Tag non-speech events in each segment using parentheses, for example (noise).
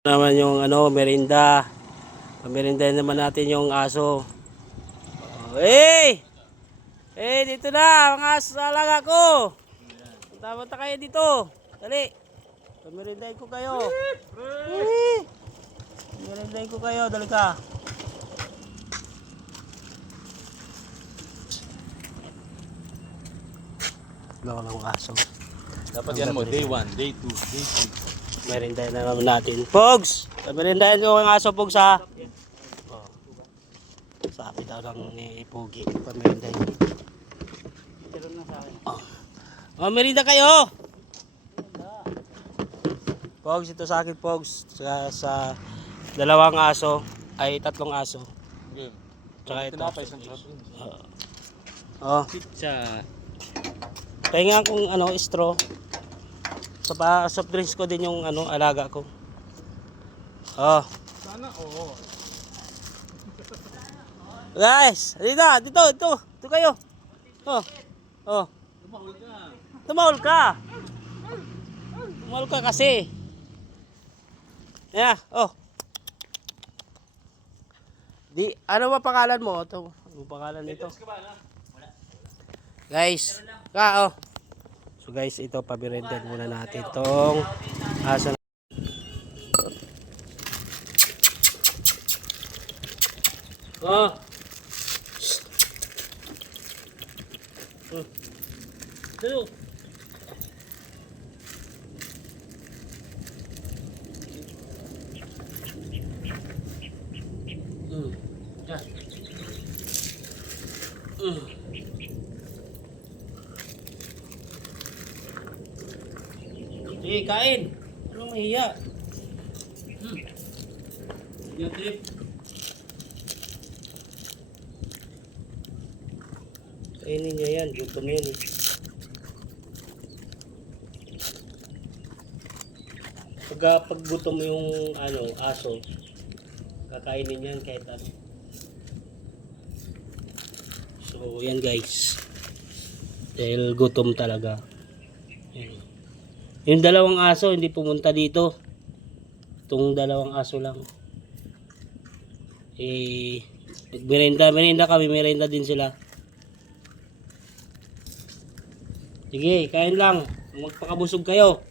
naman yung ano, merinda. Merinda naman natin yung aso. Oh, hey! Hey, dito na, mga aso sa alaga ko. Punta-punta kayo dito. Dali. Pamerindahin ko kayo. Hey! Pamerindahin ko kayo, dali ka. Wala lang aso. Dapat yan mo, day 1, day 2, day Merindahin na naman natin. Pogs! Merindahin ko ang aso, Pogs ha. Oh. Sabi daw lang ni Pogi. Pamerindahin. Oh. oh, merinda kayo! Pogs, ito sa akin, Pogs. Sa, sa dalawang aso, ay tatlong aso. 2. Game. Tsaka ito. Yun. Oh, Pizza. pahinga kong ano, straw. Sa pa soft drinks ko din yung ano, alaga ko. Oh. Sana, oo. Guys, dito, dito, dito. Dito kayo. Oh. Oh. Tumahol ka. Tumahol ka. Tumahol ka kasi. Yeah, oh. Di, ano ba pangalan mo? Ito, ano pangalan nito? Guys, ka, oh. So guys, ito, pabirendan muna natin tong aso. Oh. Dalo. Mm. Yan. Mm. Sige, kain. Anong mahiya? Hmm. Sige, trip. Kainin niya yan. Gutom yan eh. Pag, pag gutom yung ano, aso, kakainin yan kahit ano. So, yan guys. Dahil gutom talaga. Yan. Yung dalawang aso, hindi pumunta dito. Itong dalawang aso lang. Eh, merenda, merenda kami, merenda din sila. Sige, kain lang. Magpakabusog kayo.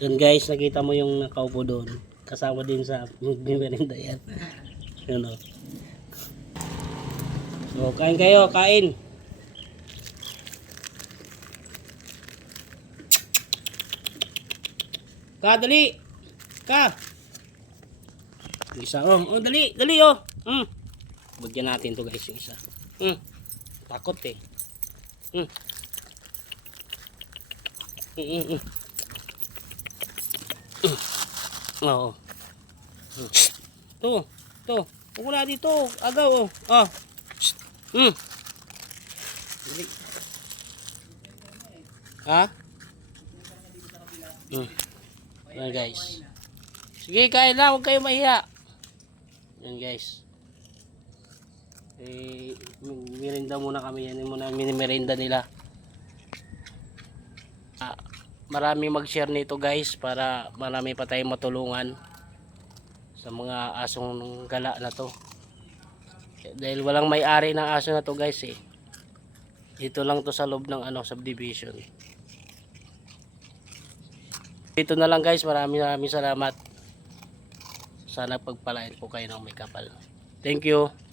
Yan guys, nakita mo yung nakaupo doon. Kasama din sa (laughs) merenda yan. Yun o. So, kain kayo, kain. Ka, dali. Ka. Isa, oh. Oh, dali, dali, oh. Hmm. Bagyan natin to guys, yung isa. Hmm. Takot eh. Hmm. Hmm, hmm, hmm. Oo. Hmm. To, to. Na dito. Agaw, oh. Shh. Hmm. Dali. Ha? Hmm. Yan guys. Sige, kain lang. Huwag kayo mahiya. Yan guys. Eh, mirinda muna kami. Yan muna minimerenda nila. Ah, marami mag-share nito guys para marami pa tayong matulungan sa mga asong gala na to. Dahil walang may-ari ng aso na to guys eh. Dito lang to sa loob ng ano subdivision. Dito na lang guys, maraming maraming salamat. Sana pagpalain po kayo ng may kapal. Thank you.